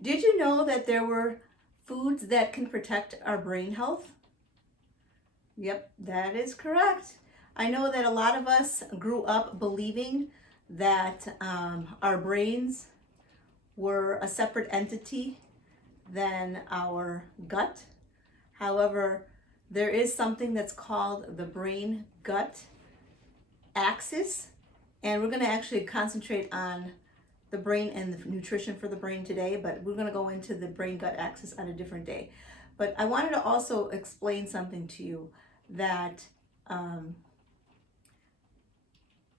Did you know that there were foods that can protect our brain health? Yep, that is correct. I know that a lot of us grew up believing that our brains were a separate entity than our gut. However, there is something that's called the brain gut axis, and we're going to actually concentrate on the brain and the nutrition for the brain today, but we're going to go into the brain gut axis on a different day. But I wanted to also explain something to you that um,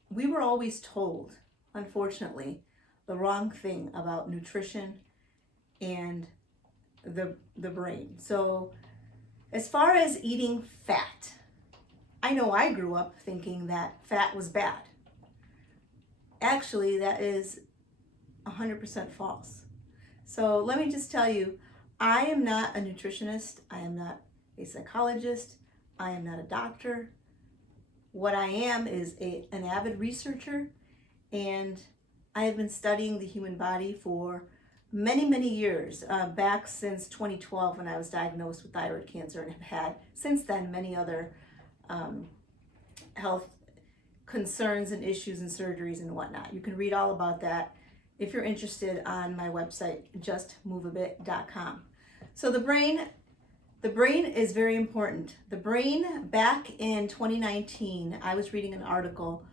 we were always told, unfortunately, the wrong thing about nutrition and the brain. So, as far as eating fat, I know I grew up thinking that fat was bad. Actually, that is 100% false. So let me just tell you, I am not a nutritionist. I am not a psychologist. I am not a doctor. What I am is an avid researcher, and I have been studying the human body for many, many years, back since 2012 when I was diagnosed with thyroid cancer, and have had since then many other health concerns and issues and surgeries and whatnot. You can read all about that if you're interested on my website, justmoveabit.com. So the brain is very important. The brain, back in 2019, I was reading an article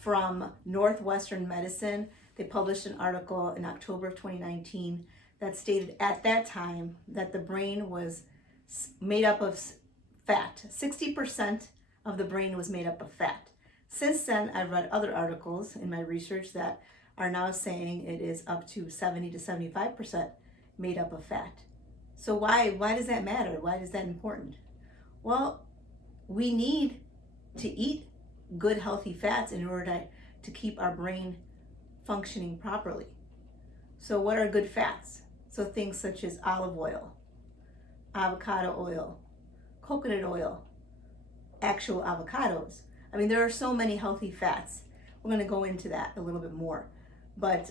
from Northwestern Medicine. They published an article in October of 2019 that stated at that time that the brain was made up of fat. 60% of the brain was made up of fat. Since then, I've read other articles in my research that are now saying it is up to 70 to 75% made up of fat. So why does that matter? Why is that important? Well, we need to eat good healthy fats in order to keep our brain functioning properly. So what are good fats? So things such as olive oil, avocado oil, coconut oil, actual avocados. I mean, there are so many healthy fats. We're going to go into that a little bit more. But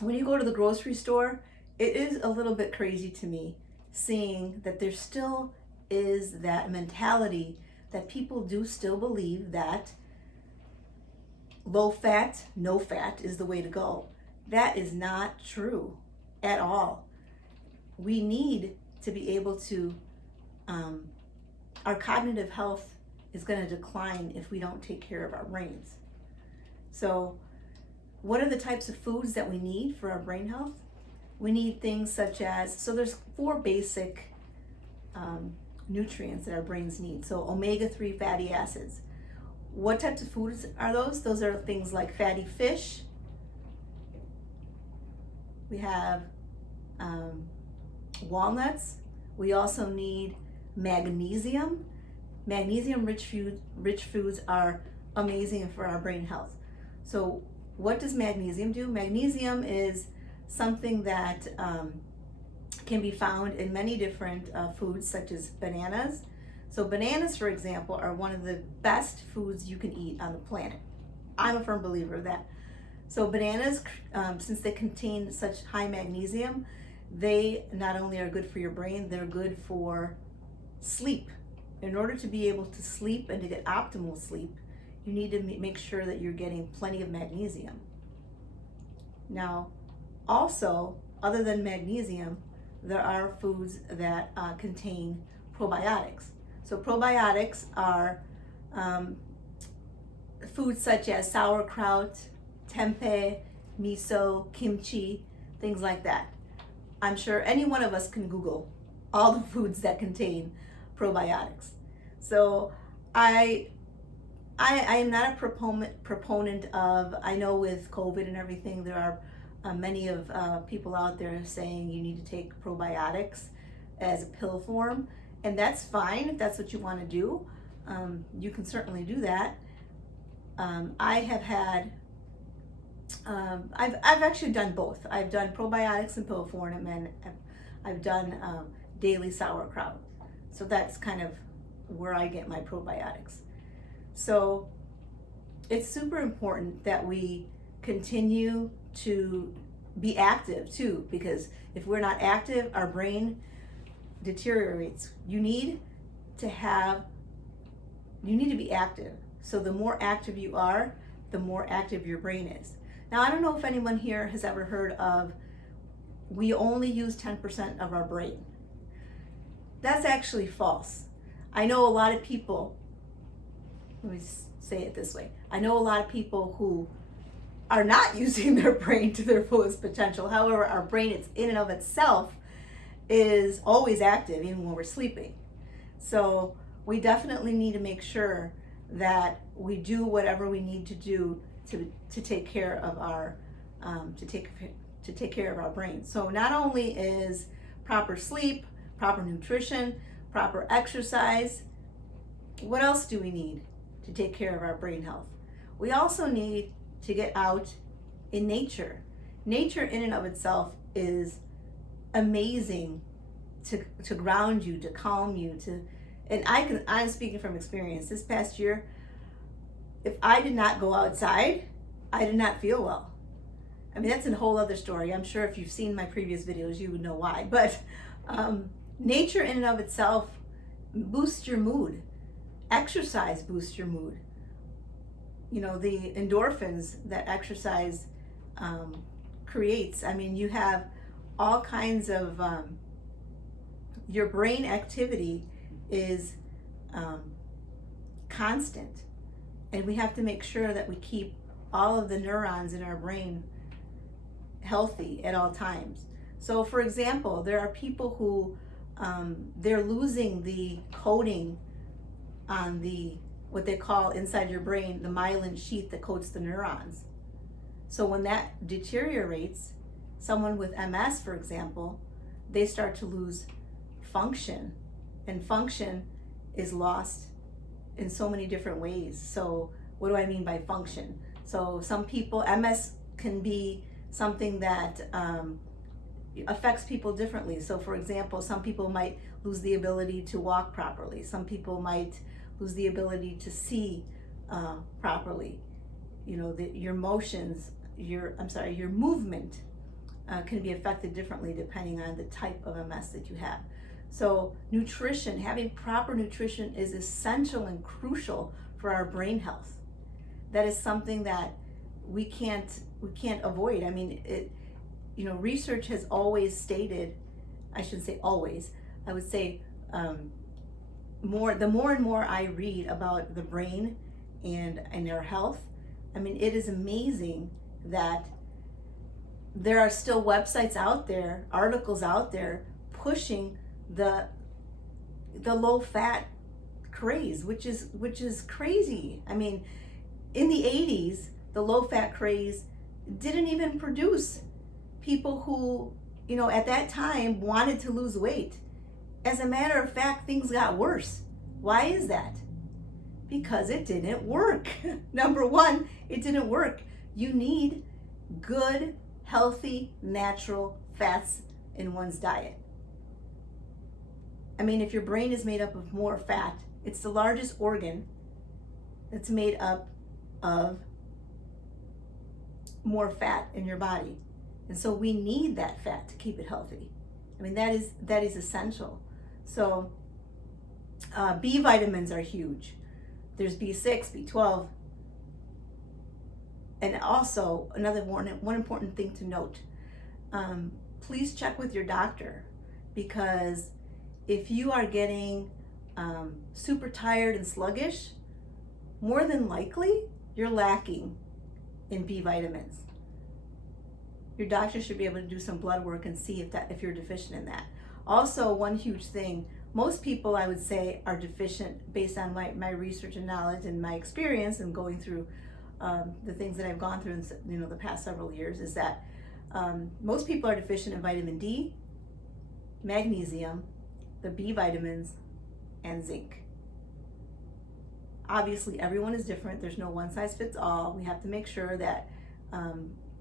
when you go to the grocery store, it is a little bit crazy to me seeing that there still is that mentality that people do still believe that low fat, no fat is the way to go. That is not true at all. We need to be able to, our cognitive health is going to decline if we don't take care of our brains. So, what are the types of foods that we need for our brain health? We need things such as, so there's 4 basic nutrients that our brains need. So omega-3 fatty acids. What types of foods are those? Those are things like fatty fish. We have walnuts. We also need magnesium. Magnesium-rich foods are amazing for our brain health. So what does magnesium do? Magnesium is something that can be found in many different foods, such as bananas. So bananas, for example, are one of the best foods you can eat on the planet. I'm a firm believer of that. So bananas, since they contain such high magnesium, they not only are good for your brain, they're good for sleep. In order to be able to sleep and to get optimal sleep, you need to make sure that you're getting plenty of magnesium. Now, also, other than magnesium, there are foods that contain probiotics. So probiotics are foods such as sauerkraut, tempeh, miso, kimchi, things like that. I'm sure any one of us can Google all the foods that contain probiotics. So I am not a proponent of, I know with COVID and everything, there are many of people out there saying you need to take probiotics as a pill form, and that's fine if that's what you want to do. You can certainly do that. I have had, I've actually done both. I've done probiotics in pill form, and I've done daily sauerkraut. So that's kind of where I get my probiotics. So it's super important that we continue to be active too, because if we're not active, our brain deteriorates. You need to be active. So the more active you are, the more active your brain is. Now, I don't know if anyone here has ever heard of we only use 10% of our brain. That's actually false. I know a lot of people, let me say it this way, I know a lot of people who are not using their brain to their fullest potential. However, our brain, it's in and of itself, is always active even when we're sleeping. So we definitely need to make sure that we do whatever we need to do to take care of our to take care of our brain. So not only is proper sleep, proper nutrition, proper exercise, what else do we need to take care of our brain health? We also need to get out in nature. Nature in and of itself is amazing to ground you, to calm you, and I'm speaking from experience. This past year, if I did not go outside, I did not feel well. I mean, that's a whole other story. I'm sure if you've seen my previous videos, you would know why. But nature in and of itself boosts your mood. Exercise boosts your mood. You know, the endorphins that exercise creates. I mean, you have all kinds of, your brain activity is constant. And we have to make sure that we keep all of the neurons in our brain healthy at all times. So for example, there are people who they're losing the coating on the what they call inside your brain the myelin sheath that coats the neurons. So when that deteriorates, someone with MS, for example, they start to lose function, and function is lost in so many different ways. So what do I mean by function? So some people, MS can be something that affects people differently. So for example, some people might lose the ability to walk properly. Some people might lose the ability to see properly. You know, your motions, your movement can be affected differently depending on the type of MS that you have. So nutrition, having proper nutrition is essential and crucial for our brain health. That is something that we can't avoid. I mean, research has always stated, I shouldn't say always, I would say the more and more I read about the brain and our health, I mean, it is amazing that there are still websites out there, articles out there pushing the low fat craze, which is crazy. I mean, in the 80s, the low fat craze didn't even produce people who, at that time wanted to lose weight. As a matter of fact, things got worse. Why is that? Because it didn't work. Number one, it didn't work. You need good, healthy, natural fats in one's diet. I mean, if your brain is made up of more fat, it's the largest organ that's made up of more fat in your body. And so we need that fat to keep it healthy. I mean, that is essential. So B vitamins are huge. There's B6, B12. And also, one important thing to note, please check with your doctor, because if you are getting super tired and sluggish, more than likely you're lacking in B vitamins. Your doctor should be able to do some blood work and see if you're deficient in that. Also, one huge thing, most people, I would say, are deficient based on my research and knowledge and my experience and going through the things that I've gone through in the past several years, is that most people are deficient in vitamin D, magnesium, the B vitamins, and zinc. Obviously, everyone is different. There's no one size fits all. We have to make sure that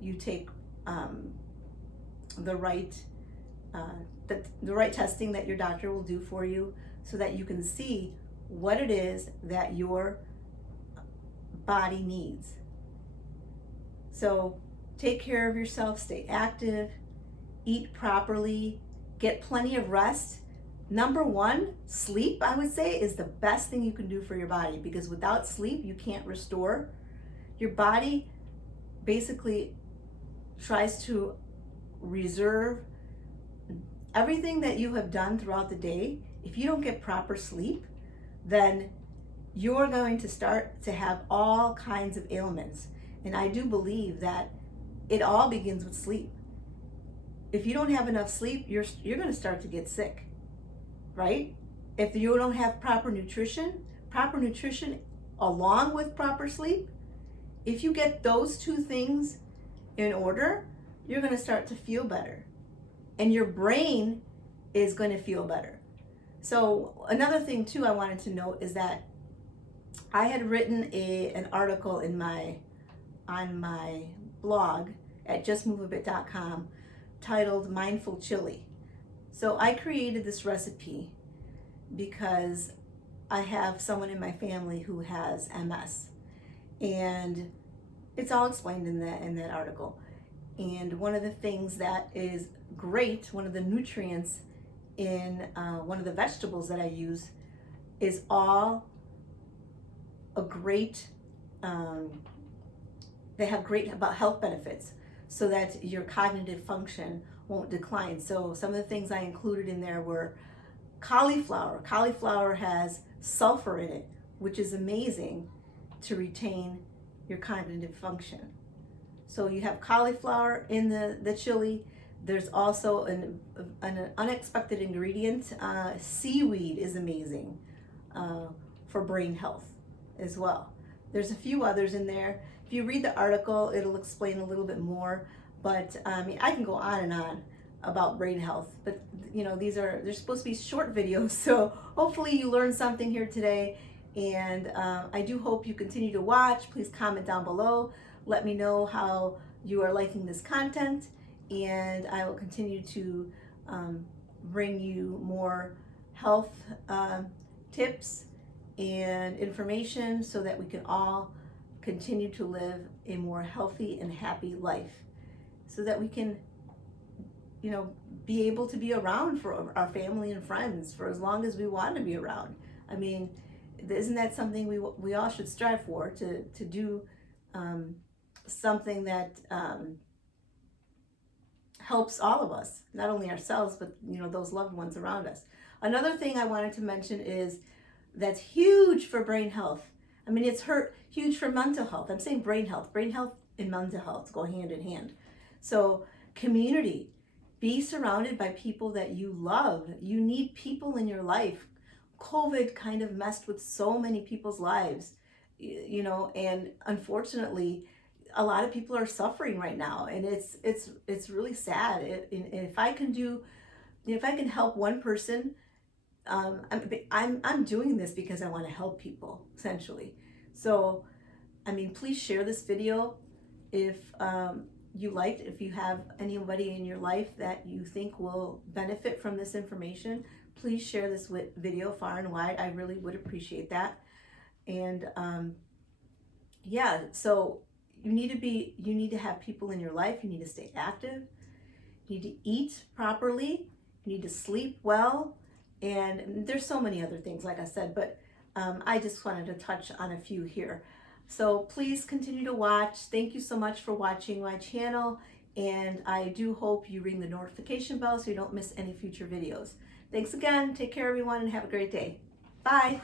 you take the right testing that your doctor will do for you, so that you can see what it is that your body needs. So take care of yourself, stay active, eat properly, get plenty of rest. Number one, sleep, I would say, is the best thing you can do for your body, because without sleep, you can't restore. Your body basically tries to reserve everything that you have done throughout the day. If you don't get proper sleep, then you're going to start to have all kinds of ailments. And I do believe that it all begins with sleep. If you don't have enough sleep, you're going to start to get sick, right? If you don't have proper nutrition along with proper sleep, if you get those two things in order, you're going to start to feel better. And your brain is going to feel better. So another thing too I wanted to note is that I had written an article on my blog at justmoveabit.com titled Mindful Chili. So I created this recipe because I have someone in my family who has MS, and it's all explained in that article. And one of the things that is great, one of the nutrients in one of the vegetables that I use is all a great, they have great about health benefits so that your cognitive function won't decline. So some of the things I included in there were cauliflower. Cauliflower has sulfur in it, which is amazing to retain your cognitive function. So you have cauliflower in the chili. There's also an unexpected ingredient. Seaweed is amazing for brain health as well. There's a few others in there. If you read the article, it'll explain a little bit more. But I mean, I can go on and on about brain health. But you know, they're supposed to be short videos. So hopefully you learned something here today. And I do hope you continue to watch. Please comment down below. Let me know how you are liking this content, and I will continue to bring you more health tips and information so that we can all continue to live a more healthy and happy life, so that we can, you know, be able to be around for our family and friends for as long as we want to be around. I mean, isn't that something we all should strive for, to do something that helps all of us, not only ourselves, but you know, those loved ones around us. Another thing I wanted to mention is that's huge for brain health. I mean, it's huge for mental health. I'm saying brain health and mental health go hand in hand. So community, be surrounded by people that you love. You need people in your life. COVID kind of messed with so many people's lives, you know, and unfortunately, a lot of people are suffering right now, and it's really sad. If I can help one person, I'm doing this because I want to help people, essentially. So, I mean, please share this video if you liked. If you have anybody in your life that you think will benefit from this information, please share this video far and wide. I really would appreciate that. And yeah, so you need to have people in your life. You need to stay active. You need to eat properly. You need to sleep well. And there's so many other things, like I said, but I just wanted to touch on a few here. So please continue to watch. Thank you so much for watching my channel. And I do hope you ring the notification bell so you don't miss any future videos. Thanks again. Take care, everyone, and have a great day. Bye.